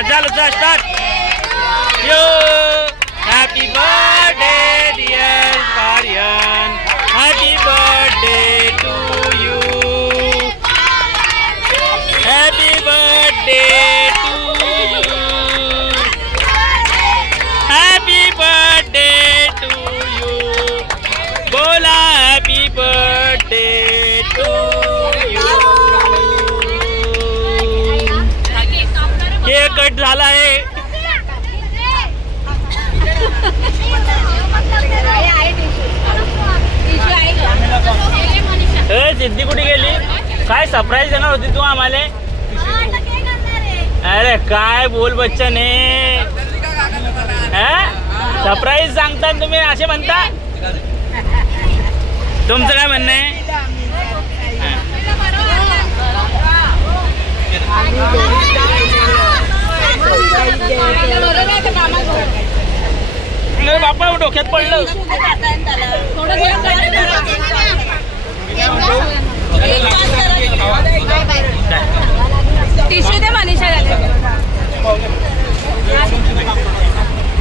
झालं start yo happy birthday dear Aryan happy birthday to you happy birthday to you happy birthday to you बोला happy birthday to you cake cut झाला आहे सिद्धी कुठे गेली काय surprise देणार होती तू आम्हाला अरे काय बोल बच्चने सरप्राईज सांगता तुम्ही असे म्हणता तुमचं काय म्हणणं आहे बापा डोक्यात पडलं टिश्यू